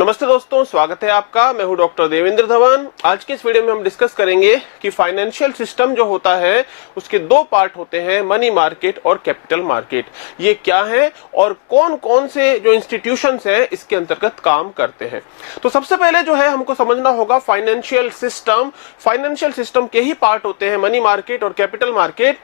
नमस्ते दोस्तों, स्वागत है आपका। मैं हूं डॉक्टर देवेंद्र धवन। आज के इस वीडियो में हम डिस्कस करेंगे कि फाइनेंशियल सिस्टम जो होता है उसके दो पार्ट होते हैं, मनी मार्केट और कैपिटल मार्केट। ये क्या है और कौन कौन से जो इंस्टीट्यूशंस हैं इसके अंतर्गत काम करते हैं। तो सबसे पहले जो है हमको समझना होगा फाइनेंशियल सिस्टम। फाइनेंशियल सिस्टम के ही पार्ट होते हैं मनी मार्केट और कैपिटल मार्केट।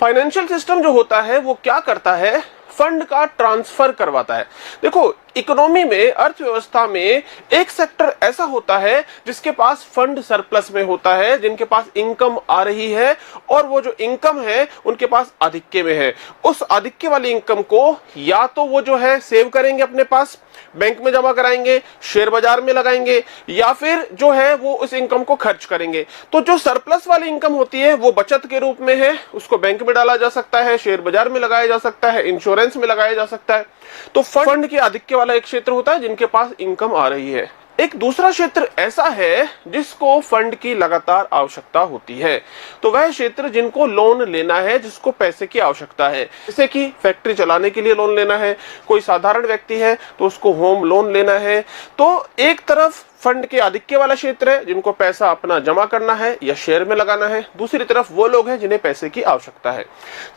फाइनेंशियल सिस्टम जो होता है वो क्या करता है, फंड का ट्रांसफर करवाता है। देखो, इकोनॉमी में, अर्थव्यवस्था में एक सेक्टर ऐसा होता है जिसके पास फंड सरप्लस में होता है, जिनके पास इनकम आ रही है और वो जो इनकम है उनके पास आधिक्य में है। उस आधिक्य वाली इनकम को या तो वो जो है सेव करेंगे, अपने पास बैंक में जमा कराएंगे, शेयर बाजार में लगाएंगे, या फिर जो है वो उस इनकम को खर्च करेंगे। तो जो सरप्लस वाली इनकम होती है वो बचत के रूप में है, उसको बैंक में डाला जा सकता है, शेयर बाजार में लगाया जा सकता है, इंश्योरेंस में लगाया जा सकता है। तो फंड की आधिक्य वाला एक क्षेत्र होता है जिनके पास इनकम आ रही है। एक दूसरा क्षेत्र ऐसा है जिसको फंड की लगातार आवश्यकता होती है। तो वह क्षेत्र जिनको लोन लेना है, जिसको पैसे की आवश्यकता है, जैसे कि फैक्ट्री चलाने के लिए लोन लेना है, कोई साधारण व्यक्ति है तो उसको होम लोन लेना है। तो एक तरफ फंड के आधिक्य वाला क्षेत्र है जिनको पैसा अपना जमा करना है या शेयर में लगाना है, दूसरी तरफ वो लोग हैं जिन्हें पैसे की आवश्यकता है।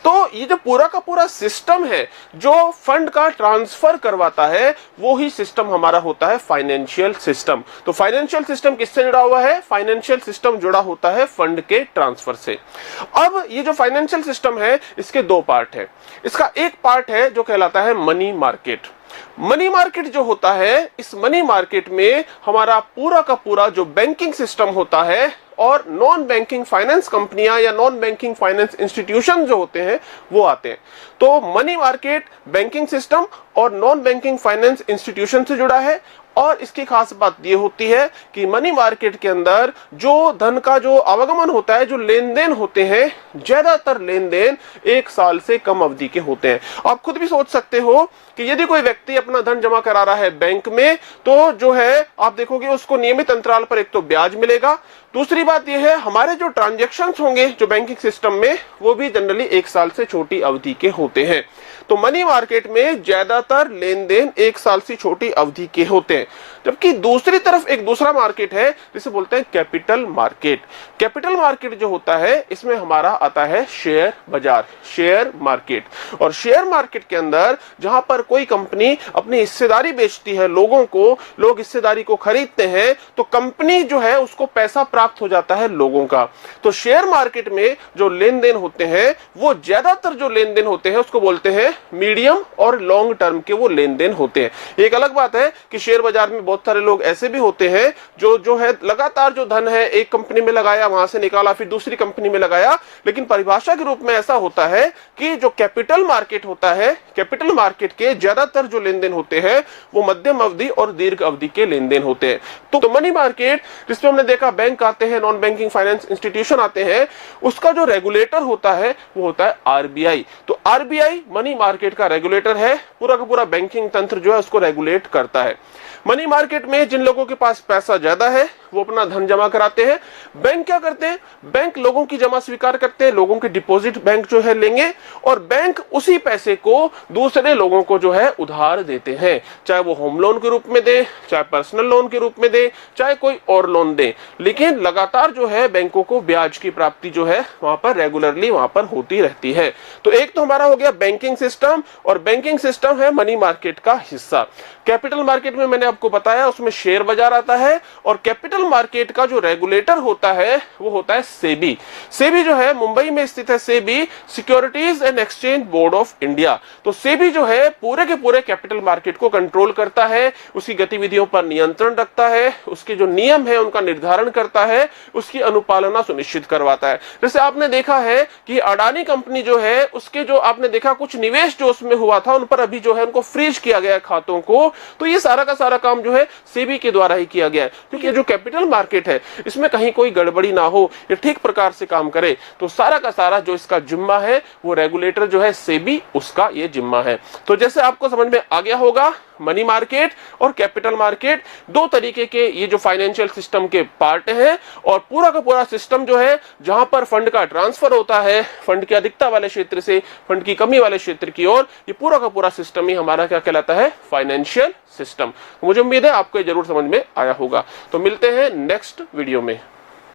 तो ये जो पूरा का पूरा सिस्टम है जो फंड का ट्रांसफर करवाता है, वो ही सिस्टम हमारा होता है फाइनेंशियल सिस्टम। तो फाइनेंशियल सिस्टम किससे जुड़ा हुआ है? फाइनेंशियल सिस्टम जुड़ा होता है फंड के ट्रांसफर से। अब ये जो फाइनेंशियल सिस्टम है इसके दो पार्ट है। इसका एक पार्ट है जो कहलाता है मनी मार्केट। मनी मार्केट जो होता है, इस मनी मार्केट में हमारा पूरा का पूरा जो बैंकिंग सिस्टम होता है और नॉन बैंकिंग फाइनेंस कंपनियां या नॉन बैंकिंग फाइनेंस इंस्टीट्यूशन जो होते हैं वो आते हैं। तो मनी मार्केट बैंकिंग सिस्टम और नॉन बैंकिंग फाइनेंस इंस्टीट्यूशन से जुड़ा है। और इसकी खास बात ये होती है कि मनी मार्केट के अंदर जो धन का जो आवागमन होता है, जो लेन देन होते हैं, ज्यादातर लेन देन एक साल से कम अवधि के होते हैं। आप खुद भी सोच सकते हो कि यदि कोई व्यक्ति अपना धन जमा करा रहा है बैंक में, तो जो है आप देखोगे उसको नियमित अंतराल पर एक तो ब्याज मिलेगा, दूसरी बात यह है हमारे जो ट्रांजैक्शंस होंगे जो बैंकिंग सिस्टम में, वो भी जनरली एक साल से छोटी अवधि के होते हैं। तो मनी मार्केट में ज्यादातर लेन देन एक साल से छोटी अवधि के होते हैं। जबकि दूसरी तरफ एक दूसरा मार्केट है जिसे बोलते हैं कैपिटल मार्केट। कैपिटल मार्केट जो होता है इसमें हमारा आता है शेयर बाजार, शेयर मार्केट। और शेयर मार्केट के अंदर जहां पर कोई कंपनी अपनी हिस्सेदारी बेचती है लोगों को, लोग हिस्सेदारी को खरीदते हैं, तो कंपनी जो है उसको पैसा प्राप्त हो जाता है लोगों का। तो शेयर मार्केट में जो लेन देन होते हैं, वो ज्यादातर जो लेन देन होते हैं उसको बोलते हैं मीडियम और लॉन्ग टर्म के वो लेन देन होते हैं। एक अलग बात है कि शेयर बाजार में बहुत सारे लोग ऐसे भी होते हैं जो है लगातार जो धन है एक कंपनी में लगाया, वहां से निकाला, फिर दूसरी कंपनी में लगाया। लेकिन परिभाषा के रूप में ऐसा होता है कि जो कैपिटल मार्केट होता है, कैपिटल मार्केट के ज्यादातर जो लेन देन होते हैं वो मध्यम अवधि और दीर्घ अवधि के लेन देन होते हैं। तो मनी मार्केट जिसमें हमने देखा बैंक आते हैं, नॉन बैंकिंग फाइनेंस इंस्टीट्यूशन आते हैं, उसका जो रेगुलेटर होता है वो होता है आरबीआई। तो आरबीआई मनी मार्केट का रेगुलेटर है, पूरा का पूरा बैंकिंग तंत्र जो है उसको रेगुलेट करता है। मनी मार्केट में जिन लोगों के पास पैसा ज्यादा है वो अपना धन जमा कराते हैं। बैंक क्या करते हैं? बैंक लोगों की जमा स्वीकार करते हैं, लोगों के डिपॉजिट बैंक जो है लेंगे और बैंक उसी पैसे को दूसरे लोगों को जो है उधार देते हैं, चाहे वो होम लोन के रूप में दे, चाहे पर्सनल लोन के रूप में दे, चाहे कोई और लोन दे। लेकिन लगातार जो है बैंकों को ब्याज की प्राप्ति जो है वहां पर रेगुलरली वहां पर होती रहती है। तो एक तो हमारा हो गया बैंकिंग सिस्टम, और बैंकिंग सिस्टम है मनी मार्केट का हिस्सा। कैपिटल मार्केट में मैंने आपको बताया उसमें शेयर बाजार आता है, और कैपिटल मार्केट का जो रेगुलेटर होता है वो होता है सेबी। सेबी जो है मुंबई में स्थित है, SEBI securities and exchange board of India. तो सेबी जो है पूरे के पूरे कैपिटल मार्केट को कंट्रोल करता है, उसकी गतिविधियों पर नियंत्रण रखता है, उसके जो नियम है उनका निर्धारण करता है, उसकी अनुपालना सुनिश्चित करवाता है। जैसे आपने देखा है कि अडानी कंपनी जो है उसके जो आपने देखा कुछ निवेश जो उसमें हुआ था उन पर अभी जो है उनको फ्रीज किया गया खातों को। तो ये सारा का सारा काम जो है सेबी के द्वारा ही किया गया है, क्योंकि जो कैपिटल मार्केट है इसमें कहीं कोई गड़बड़ी ना हो, ये ठीक प्रकार से काम करे। तो सारा का सारा जो इसका जिम्मा है वो रेगुलेटर जो है सेबी, उसका ये जिम्मा है। तो जैसे आपको समझ में आ गया होगा, मनी मार्केट और कैपिटल मार्केट, दो तरीके के ये जो फाइनेंशियल सिस्टम के पार्ट हैं। और पूरा का पूरा सिस्टम जो है जहां पर फंड का ट्रांसफर होता है फंड की अधिकता वाले क्षेत्र से फंड की कमी वाले क्षेत्र की ओर, ये पूरा का पूरा सिस्टम ही हमारा क्या कहलाता है, फाइनेंशियल सिस्टम। मुझे उम्मीद है आपको ये जरूर समझ में आया होगा। तो मिलते हैं नेक्स्ट वीडियो में।